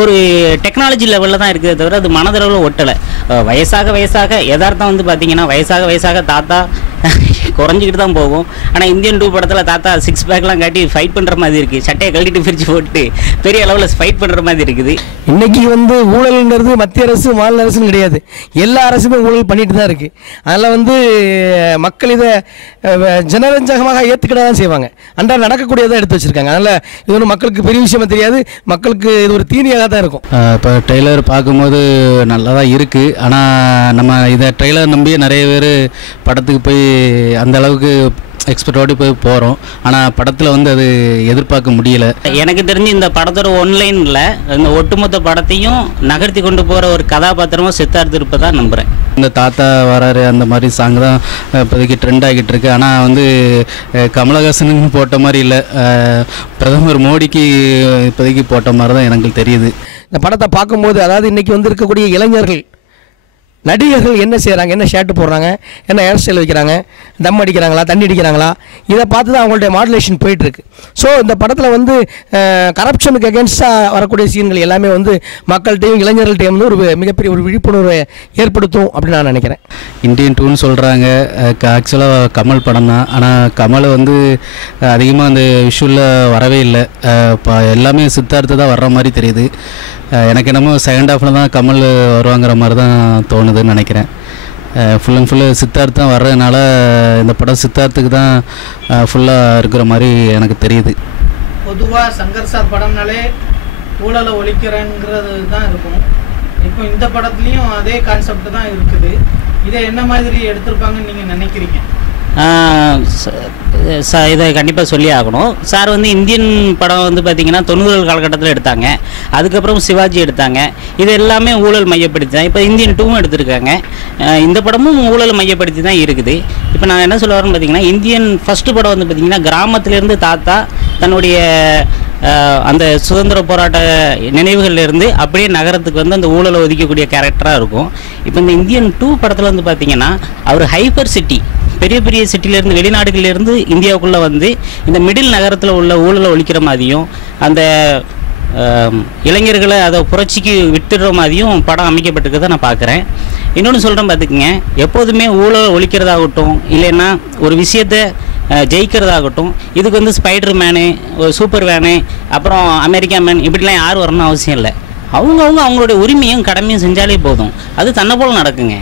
ஒரு டெக்னாலஜி லெவலில் தான் இருக்குதே தவிர அது மனதளவில் ஒட்டலை. வயசாக வயசாக யதார்த்தம் வந்து பார்த்தீங்கன்னா வயசாக வயசாக தாத்தா குறைஞ்சிக்கிட்டு தான் போகும். ஆனால் இந்தியன் 2 படத்தில் தாத்தா 6 பேக்லாம் காட்டி ஃபைட் பண்ணுற மாதிரி இருக்குது. சட்டையை கழட்டிட்டு பிரித்து போட்டு பெரிய அளவில் ஃபைட் பண்ணுற மாதிரி இருக்குது. இன்றைக்கி வந்து ஊழல்ங்கிறது மத்திய அரசு மாநில அரசுன்னு கிடையாது, எல்லா அரசுமே ஊழல் பண்ணிட்டு தான் இருக்குது. அதில் வந்து மக்கள் இதை ஜனரஞ்சகமாக ஏற்றுக்கிட தான் செய்வாங்க, அன்றாட நடக்கக்கூடியதாக எடுத்து வச்சுருக்காங்க. அதனால் இது ஒன்றும் மக்களுக்கு பெரிய விஷயமா தெரியாது, மக்களுக்கு இது ஒரு தீனியாக தான் இருக்கும். இப்போ ட்ரெய்லர் பார்க்கும்போது நல்லா தான் இருக்குது. ஆனால் நம்ம இதை ட்ரெய்லர் நம்பி நிறைய பேர் படத்துக்கு போய் அந்த அளவுக்கு எக்ஸ்பெக்டோடு போய் போகிறோம். ஆனால் படத்தில் வந்து அது எதிர்பார்க்க முடியல. எனக்கு தெரிஞ்சு இந்த படத்தோட ஒன்லைனில் இந்த ஒட்டுமொத்த படத்தையும் நகர்த்தி கொண்டு போகிற ஒரு கதாபாத்திரமும் சித்தார்த்து இருப்பதாக நம்புகிறேன். இந்த தாத்தா வராரு அந்த மாதிரி சாங் தான் இப்போதைக்கு ட்ரெண்ட் ஆகிட்டு இருக்கு. ஆனால் வந்து கமலஹாசனுக்கு போட்ட மாதிரி இல்லை, பிரதமர் மோடிக்கு இப்போதைக்கு போட்ட மாதிரி தான் எனக்கு தெரியுது. இந்த படத்தை பார்க்கும்போது அதாவது இன்றைக்கி வந்து இருக்கக்கூடிய இளைஞர்கள் நடிகர்கள் என்ன செய்கிறாங்க, என்ன ஷர்ட்டு போடுறாங்க, என்ன ஹேர் ஸ்டைல் வைக்கிறாங்க, தம் அடிக்கிறாங்களா, தண்ணி அடிக்கிறாங்களா, இதை பார்த்து தான் அவங்களுடைய மாடுலேஷன் போயிட்டுருக்கு. ஸோ இந்த படத்தில் வந்து கரப்ஷனுக்கு அகேன்ஸ்டாக வரக்கூடிய சீன்கள் எல்லாமே வந்து மக்கள்கிட்டையும் இளைஞர்கள்ட்டையும் வந்து ஒரு மிகப்பெரிய ஒரு விழிப்புணர்வை ஏற்படுத்தும் அப்படின்னு நான் நினைக்கிறேன். இந்தியன் 2ன்னு சொல்கிறாங்க, ஆக்சுவலாக கமல் படம் தான். ஆனால் கமல் வந்து அதிகமாக அந்த விஷுவலில் வரவே இல்லை. இப்போ எல்லாமே சித்தார்த்து தான் வர்ற மாதிரி தெரியுது. எனக்கு என்னமோ செகண்ட் ஹாஃபில் தான் கமல் வருவாங்கிற மாதிரி தான் தோணுதுன்னு நினைக்கிறேன். ஃபுல் அண்ட் ஃபுல்லு சித்தார்த்து தான் வர்றதுனால இந்த படம் சித்தார்த்துக்கு தான் ஃபுல்லாக இருக்கிற மாதிரி எனக்கு தெரியுது. பொதுவாக சங்கர் சார் படம்னாலே ஊழலை ஒழிக்கிறேங்கிறது தான் இருக்கும். இப்போ இந்த படத்துலேயும் அதே கான்செப்ட் தான் இருக்குது. இதை என்ன மாதிரி எடுத்திருப்பாங்கன்னு நீங்கள் நினைக்கிறீங்க? இதை கண்டிப்பாக சொல்லி ஆகணும். சார் வந்து இந்தியன் படம் வந்து பார்த்திங்கன்னா 90 காலகட்டத்தில் எடுத்தாங்க, அதுக்கப்புறம் சிவாஜி எடுத்தாங்க. இது எல்லாமே ஊழல் மையப்படுத்தி தான். இப்போ இந்தியன் 2வும் எடுத்திருக்காங்க, இந்த படமும் ஊழல் மையப்படுத்தி தான் இருக்குது. இப்போ நான் என்ன சொல்ல வரேன்னு பார்த்தீங்கன்னா, இந்தியன் ஃபஸ்ட்டு படம் வந்து பார்த்திங்கன்னா கிராமத்திலேருந்து தாத்தா தன்னுடைய அந்த சுதந்திர போராட்ட நினைவுகள்லேருந்து அப்படியே நகரத்துக்கு வந்து அந்த ஊழலை ஒதுக்கக்கூடிய கேரக்டராக இருக்கும். இப்போ இந்த இந்தியன் 2 படத்தில் வந்து பார்த்திங்கன்னா அவர் ஹைப்பர் சிட்டி, பெரிய பெரிய சிட்டிலேருந்து வெளிநாடுகளிலேருந்து இந்தியாவுக்குள்ளே வந்து இந்த மிடில் நகரத்தில் உள்ள ஊழலை ஒழிக்கிற மாதிரியும் அந்த இளைஞர்களை அதை புரட்சிக்கு விட்டுடுற மாதிரியும் படம் அமைக்கப்பட்டிருக்கிறத நான் பார்க்குறேன். இன்னொன்று சொல்கிறேன் பார்த்துக்குங்க, எப்போதுமே ஊழலை ஒழிக்கிறதாகட்டும் இல்லைன்னா ஒரு விஷயத்தை ஜெயிக்கிறதாகட்டும், இதுக்கு வந்து ஸ்பைடர் மேனு, ஒரு சூப்பர் வேனு, அப்புறம் அமெரிக்கா மேன் இப்படிலாம் யாரும் வரணும்னு அவசியம் இல்லை. அவங்களுடைய உரிமையும் கடமையும் செஞ்சாலே போதும், அது தன்னை போல் நடக்குங்க.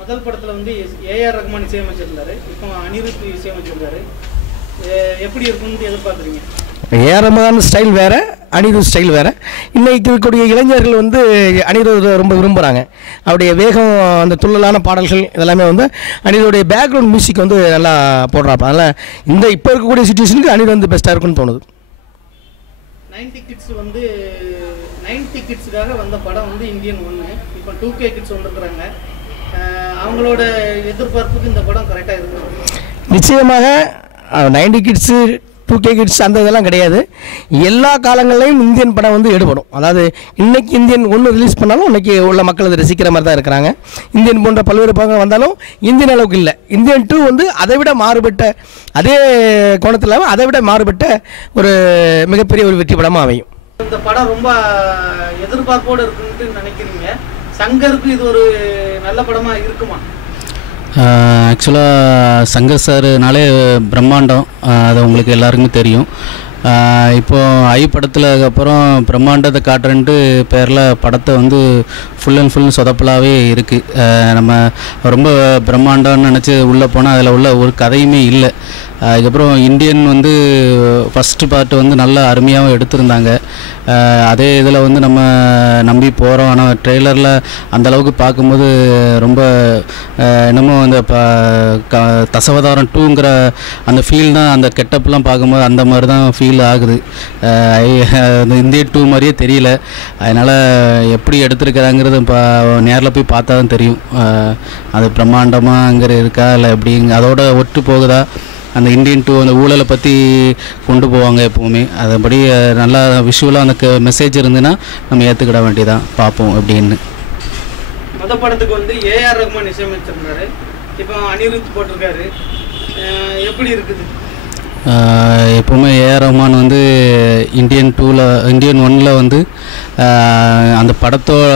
முதல் படத்தில் வந்து ஏஆர் ரஹ்மான் இசையமைச்சிருந்தாரு, இப்போ அனிருத் இசையமைச்சிருந்தாரு. எப்படி இருக்குன்னு எதிர்பார்க்குறீங்க? ஏஆர் ரஹ்மான் ஸ்டைல் வேறு, அனிருத் ஸ்டைல் வேறு. இன்றைக்கு இருக்கக்கூடிய இளைஞர்கள் வந்து அனிருத் ரொம்ப விரும்புகிறாங்க. அவருடைய வேகம், அந்த துள்ளலான பாடல்கள் இதெல்லாமே வந்து அனிருடைய பேக்ரவுண்ட் மியூசிக் வந்து நல்லா போடுறாப்பா. அதனால் இந்த இப்போ இருக்கக்கூடிய சுச்சுவேஷனுக்கு அனிருத் வந்து பெஸ்ட்டாக இருக்குன்னு தோணுது. 90 கிட்ஸ் வந்து 90 கிட்ஸுக்காக வந்த படம் வந்து இந்தியன் 1. இப்போ 2K கிட்ஸ் வந்துருக்குறாங்க. அவங்களோட எதிர்பார்ப்புக்கு இந்த படம் கரெக்டாக இருக்குது. நிச்சயமாக 90 கிட்ஸு 2K கிட்ஸ் அந்த இதெல்லாம் கிடையாது. எல்லா காலங்கள்லையும் இந்தியன் படம் வந்து எடுபடும். அதாவது இன்றைக்கி இந்தியன் 1 ரிலீஸ் பண்ணாலும் இன்றைக்கி உள்ள மக்கள் அதை ரசிக்கிற மாதிரி தான் இருக்கிறாங்க. இந்தியன் போன்ற பல்வேறு படங்கள் வந்தாலும் இந்தியன் அளவுக்கு இல்லை. இந்தியன் 2 வந்து அதை விட மாறுபட்ட, அதே கோணத்தில் அதை விட மாறுபட்ட ஒரு மிகப்பெரிய ஒரு வெற்றி படமாக அமையும். இந்த படம் ரொம்ப எதிர்பார்ப்போடு இருக்குன்னு நினைக்கிறீங்க. சங்கருக்கு இது ஒரு நல்ல படமாக இருக்குமா? ஆக்சுவலாக சங்கர் சார்னாலே பிரம்மாண்டம், அது உங்களுக்கு எல்லாருக்குமே தெரியும். இப்போது ஐ படத்தில் அப்புறம் பிரம்மாண்டத்தை காட்டுறன்ட்டு பேரில் படத்தை வந்து ஃபுல் அண்ட் ஃபுல் சொதப்பலாகவே இருக்குது. நம்ம ரொம்ப பிரம்மாண்டம்னு நினச்சி உள்ளே போனால் அதில் உள்ள ஒரு கதையுமே இல்லை. அதுக்கப்புறம் இந்தியன் வந்து ஃபஸ்ட்டு பார்ட்டு வந்து நல்லா அருமையாகவும் எடுத்திருந்தாங்க. அதே இதில் வந்து நம்ம நம்பி போகிறோம். ஆனால் ட்ரெய்லரில் அந்தளவுக்கு பார்க்கும்போது ரொம்ப என்னமோ அந்த தசவதாரம் 2ங்கிற அந்த ஃபீல் தான், அந்த கெட்டப்லாம் பார்க்கும்போது அந்த மாதிரி தான் ஃபீல் ஆகுது. அந்த இந்தியன் 2 மாதிரியே தெரியல. அதனால் எப்படி எடுத்துருக்கிறாங்கிறது நேரில் போய் பார்த்தா தான் தெரியும். அது பிரம்மாண்டமாங்கிற இருக்கா இல்லை எப்படிங்க அதோட ஒட்டு போகுதா. அந்த இந்தியன் 2 அந்த ஊழலை பற்றி கொண்டு போவாங்க எப்போவுமே. அதுபடி நல்லா விஷுவலாக அந்த மெசேஜ் இருந்துன்னா நம்ம ஏற்றுக்கிட வேண்டியதான், பார்ப்போம் அப்படின்னு. மொதல் படத்துக்கு வந்து ஏஆர் ரஹ்மான் இசையமைச்சிருந்தாரு, இப்போ அனிருத் போட்டிருக்காரு. எப்படி இருக்குது? எப்போவுமே ஏஆர் ரஹ்மான் வந்து இந்தியன் 1ல் வந்து அந்த படத்தோட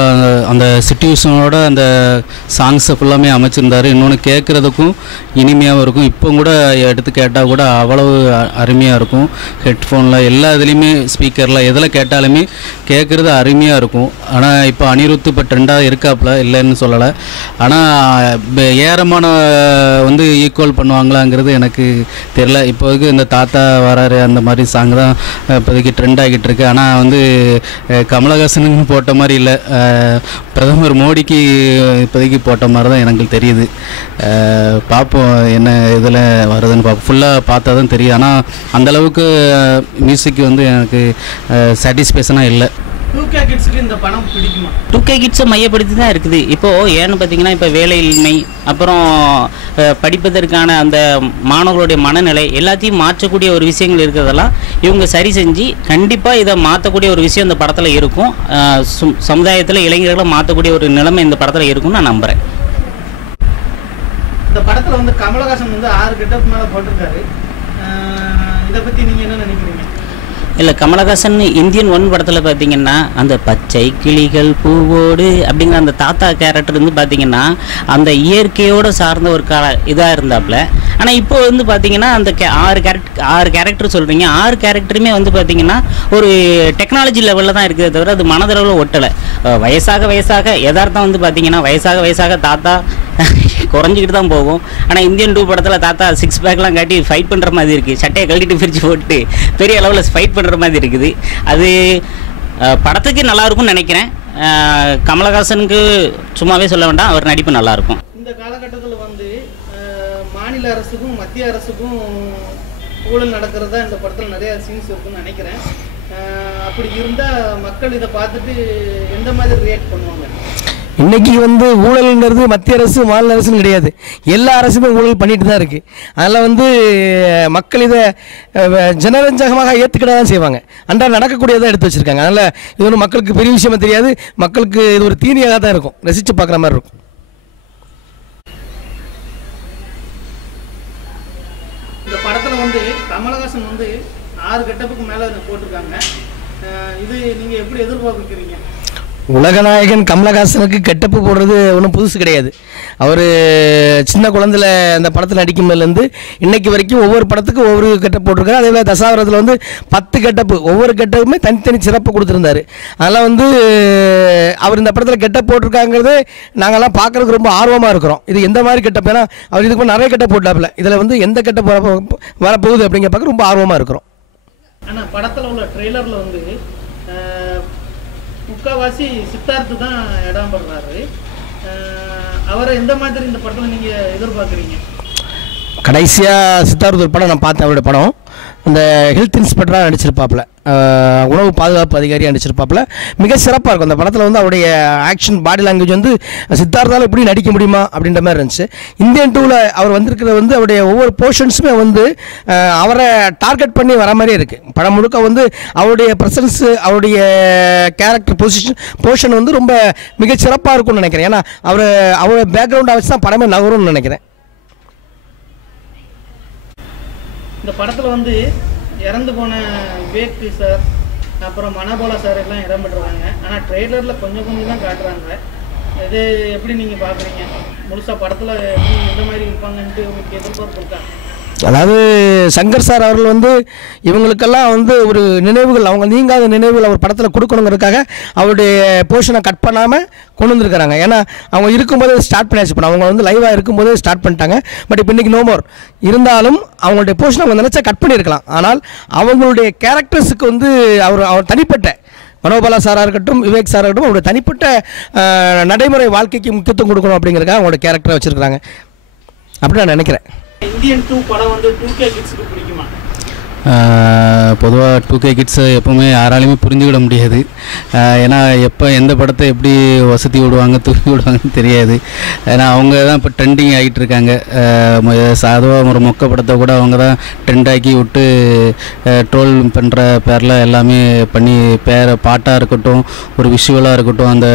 அந்த சிச்சுவேஷனோட அந்த சாங்ஸை ஃபுல்லாமே அமைச்சிருந்தார். இன்னொன்று கேட்குறதுக்கும் இனிமையாகவும் இருக்கும். இப்போ கூட எடுத்து கேட்டால் கூட அவ்வளவு அருமையாக இருக்கும். ஹெட்ஃபோனில் எல்லா இதுலேயுமே ஸ்பீக்கரில் எதில் கேட்டாலுமே கேட்குறது அருமையாக இருக்கும். ஆனால் இப்போ அனிருத் இப்போ ட்ரெண்டாக இருக்காப்புல, இல்லைன்னு சொல்லலை. ஆனால் ஏஆர்மான வந்து ஈக்குவல் பண்ணுவாங்களாங்கிறது எனக்கு தெரில. இப்போதைக்கு இந்த தாத்தா வராரு அந்த மாதிரி சாங் தான் இப்போதைக்கு ட்ரெண்ட் ஆகிட்டு இருக்கு. ஆனால் வந்து கமலஹாசனுக்கு போட்ட மாதிரி இல்லை, பிரதமர் மோடிக்கு இப்போதைக்கு போட்ட மாதிரி தான் எனக்கு தெரியுது. பார்ப்போம் என்ன இதில் வருதுன்னு பார்ப்போம். ஃபுல்லாக பார்த்தா தான் தெரியும். ஆனால் அந்தளவுக்கு மியூசிக் வந்து எனக்கு சாட்டிஸ்ஃபேக்ஷனாக இல்லை. 2K கிட்ஸுக்கு இந்த படம் பிடிக்குமா? 2K கிட்ஸை மையப்படுத்தி தான் இருக்குது. இப்போது ஏன்னு பார்த்தீங்கன்னா, இப்போ வேலையின்மை, அப்புறம் படிப்பதற்கான அந்த மாணவர்களுடைய மனநிலை எல்லாத்தையும் மாற்றக்கூடிய ஒரு விஷயங்கள் இருக்கிறதெல்லாம் இவங்க சரி செஞ்சு கண்டிப்பாக இதை மாற்றக்கூடிய ஒரு விஷயம் இந்த படத்தில் இருக்கும். சமுதாயத்தில் இளைஞர்களை மாற்றக்கூடிய ஒரு நிலைமை இந்த படத்தில் இருக்கும்னு நான் நம்புகிறேன். இந்த படத்தில் வந்து கமலஹாசன் வந்து 6 கெட்டப் மேலே போட்டிருக்காரு. இதை பற்றி நீங்கள் என்ன நினைக்கிறீங்க? இல்லை, கமலஹாசன் இந்தியன் 1 படத்தில் பார்த்தீங்கன்னா அந்த பச்சை கிளிகள் பூவோடு அப்படிங்கிற அந்த தாத்தா கேரக்டர் வந்து பார்த்தீங்கன்னா அந்த இயற்கையோடு சார்ந்த ஒரு இதாக இருந்தாப்புல. ஆனால் இப்போ வந்து பார்த்தீங்கன்னா அந்த 6 கேரக்டர் சொல்கிறீங்க. 6 கேரக்டருமே வந்து பார்த்தீங்கன்னா ஒரு டெக்னாலஜி லெவலில் தான் இருக்குதே தவிர அது மனதளவில் ஒட்டலை. வயசாக யதார்த்தம் வந்து பார்த்தீங்கன்னா வயசாக தாத்தா குறைஞ்சிக்கிட்டு தான் போகும். ஆனால் இந்தியன் 2 படத்தில் தாத்தா 6 பேக்லாம் காட்டி ஃபைட் பண்ணுற மாதிரி இருக்குது. சட்டையை கழட்டிட்டு பிரித்து போட்டு பெரிய அளவில் ஃபைட் பண்ணுற மாதிரி இருக்குது. அது படத்துக்கு நல்லாயிருக்கும்னு நினைக்கிறேன். கமலஹாசனுக்கு சும்மாவே சொல்ல வேண்டாம், அவர் நடிப்பு நல்லாயிருக்கும். இந்த காலகட்டத்தில் வந்து மாநில அரசுக்கும் மத்திய அரசுக்கும் ஊழல் நடக்கிறதா இந்த படத்தில் நிறையா சீன்ஸ் இருக்குன்னு நினைக்கிறேன். அப்படி இருந்தால் மக்கள் இதை பார்த்துட்டு எந்த மாதிரி ரியாக்ட் பண்ணுவாங்க? இன்றைக்கி வந்து ஊழல்ங்கிறது மத்திய அரசு மாநில அரசுன்னு கிடையாது, எல்லா அரசுமே ஊழல் பண்ணிட்டு தான் இருக்குது. அதில் வந்து மக்கள் இதை ஜனரஞ்சகமாக ஏற்றுக்கிட தான் செய்வாங்க. அன்றாட நடக்கக்கூடியதாக எடுத்து வச்சுருக்காங்க. அதனால் இது ஒரு மக்களுக்கு பெரிய விஷயமா தெரியாது. மக்களுக்கு இது ஒரு தீனியாக தான் இருக்கும், ரசித்து பார்க்குற மாதிரி இருக்கும். இந்த படத்தில் வந்து கமலஹாசன் வந்து 6 கெட்டப்புக்கு மேலே போட்டிருக்காங்க. இது நீங்கள் எப்படி எதிர்பார்க்குறீங்க? உலகநாயகன் கமலஹாசனுக்கு கெட்டப்பு போடுறது ஒன்றும் புதுசு கிடையாது. அவர் சின்ன குழந்தையில் அந்த படத்தில் நடிக்கும்போதுலேருந்து இன்னைக்கு வரைக்கும் ஒவ்வொரு படத்துக்கும் ஒவ்வொரு கெட்டப் போட்டிருக்காரு. அதே போல் தசாவரத்தில் வந்து 10 கெட்டப்பு, ஒவ்வொரு கெட்டப்புமே தனித்தனி சிறப்பு கொடுத்துருந்தாரு. அதெல்லாம் வந்து அவர் இந்த படத்தில் கெட்டப் போட்டிருக்காங்கிறது நாங்கள்லாம் பார்க்குறதுக்கு ரொம்ப ஆர்வமாக இருக்கிறோம். இது எந்த மாதிரி கெட்டப், ஏன்னா அவர் இதுக்கு நிறைய கெட்டப் போட்டாப்புல, இதில் வந்து எந்த கெட்டப் வரப்போகுது அப்படிங்கிற பார்க்க ரொம்ப ஆர்வமாக இருக்கிறோம். ஆனால் படத்தில் உள்ள ட்ரெய்லரில் வந்து முக்கால்வாசி சித்தார்த்து தான் இடம் படுறாரு. அவரை எந்த மாதிரி இந்த படத்தில் நீங்கள் எதிர்பார்க்குறீங்க? கடைசியாக சித்தார்த்து ஒரு படம் நான் பார்த்தேன். அவருடைய படம் அந்த ஹெல்த் இன்ஸ்பெக்டராக நடிச்சிருப்பாப்புல, உணவு பாதுகாப்பு அதிகாரியாக நடிச்சிருப்பாப்புல. மிக சிறப்பாக இருக்கும் அந்த படத்தில். வந்து அவருடைய ஆக்ஷன், பாடி லாங்குவேஜ் வந்து சித்தார்த்தால் எப்படி நடிக்க முடியுமா அப்படின்ற மாதிரி இருந்துச்சு. இந்தியன் 2ல் அவர் வந்திருக்கிறது வந்து அவருடைய ஒவ்வொரு போர்ஷன்ஸுமே வந்து அவரை டார்கெட் பண்ணி வர மாதிரியே இருக்குது. படம் முழுக்க வந்து அவருடைய ப்ரெசன்ஸு, அவருடைய கேரக்டர் போர்ஷன் வந்து ரொம்ப மிக சிறப்பாக இருக்கும்னு நினைக்கிறேன். ஏன்னா அவரோட பேக்ரவுண்டை வச்சு தான் படமே நகரும்னு நினைக்கிறேன். இந்த படத்தில் வந்து இறந்து போன விவேக் சார், அப்புறம் மனோபாலா சார் எல்லாம் இடம் பெற்றுறாங்க. ஆனால் ட்ரெய்லரில் கொஞ்சம் தான் காட்டுறாங்க. இது எப்படி நீங்கள் பார்க்குறீங்க? முழுசாக படத்தில் எந்த மாதிரி இருப்பாங்கன்ட்டு உங்களுக்கு எதிர்பார்ப்பு இருக்கா? அதாவது சங்கர் சார் அவர்கள் வந்து இவங்களுக்கெல்லாம் வந்து ஒரு நினைவுகள், அவங்க நீங்காத நினைவுகள் அவர் படத்தில் கொடுக்கணுங்கிறதுக்காக அவருடைய போர்ஷனை கட் பண்ணாமல் கொண்டு வந்திருக்கிறாங்க. ஏன்னா அவங்க இருக்கும்போதே ஸ்டார்ட் பண்ணியாச்சு. இப்போ அவங்க வந்து லைவாக இருக்கும்போதே ஸ்டார்ட் பண்ணிட்டாங்க. பட் இப்போ இன்றைக்கி நோ மோர் இருந்தாலும் அவங்களுடைய போர்ஷனை அவங்க நினச்சா கட் பண்ணியிருக்கலாம். ஆனால் அவங்களுடைய கேரக்டர்ஸுக்கு வந்து அவர் தனிப்பட்ட மனோபாலா சாராக இருக்கட்டும், விவேக் சாராக இருக்கட்டும், அவருடைய தனிப்பட்ட நடைமுறை வாழ்க்கைக்கு முக்கியத்துவம் கொடுக்கணும் அப்படிங்கிறதுக்காக அவங்களோட கேரக்டரை வச்சுருக்கிறாங்க அப்படின்னு நான் நினைக்கிறேன். இந்தியன் 2 படம் வந்து 2K கிட்ஸுக்கு பிடிக்குமா? பொதுவாக 2K கிட்ஸை எப்போவுமே யாராலையுமே புரிஞ்சுக்கிட முடியாது. ஏன்னா எப்போ எந்த படத்தை எப்படி வசதி விடுவாங்க, தூக்கி விடுவாங்கன்னு தெரியாது. ஏன்னா அவங்க தான் இப்போ ட்ரெண்டிங் ஆகிட்டு இருக்காங்க. சாதுவாக ஒரு மொக்க படத்தை கூட அவங்க தான் ட்ரெண்ட் ஆக்கி விட்டு ட்ரோல் பண்ணுற பேரில் எல்லாமே பண்ணி பாட்டாக இருக்கட்டும், ஒரு விஷுவலாக இருக்கட்டும், அந்த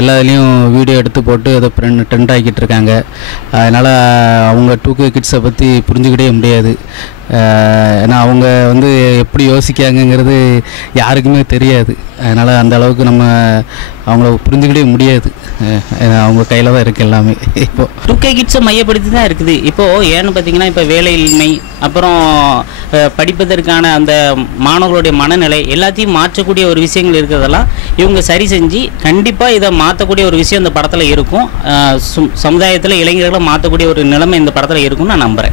எல்லாத்துலேயும் வீடியோ எடுத்து போட்டு அதை ட்ரெண்ட் ஆக்கிட்டு இருக்காங்க. அதனால் அவங்க 2K கிட்ஸை பற்றி புரிஞ்சுக்கிட்டே முடியாது. ஏன்னா அவங்க வந்து எப்படி யோசிக்காங்கங்கிறது யாருக்குமே தெரியாது. அதனால் அந்த அளவுக்கு நம்ம அவங்கள புரிஞ்சுக்கிட்டே முடியாது. அவங்க கையில் தான் இருக்குது எல்லாமே. இப்போது 2K கிட்ஸை மையப்படுத்தி தான் இருக்குது. இப்போது ஏன்னு பார்த்தீங்கன்னா, இப்போ வேலையின்மை, அப்புறம் படிப்பதற்கான அந்த மாணவர்களுடைய மனநிலை எல்லாத்தையும் மாற்றக்கூடிய ஒரு விஷயங்கள் இருக்கிறதெல்லாம் இவங்க சரி செஞ்சு கண்டிப்பாக இதை மாற்றக்கூடிய ஒரு விஷயம் இந்த படத்தில் இருக்கும். சமுதாயத்தில் இளைஞர்களை மாற்றக்கூடிய ஒரு நிலைமை இந்த படத்தில் இருக்கும்னு நான் நம்புகிறேன்.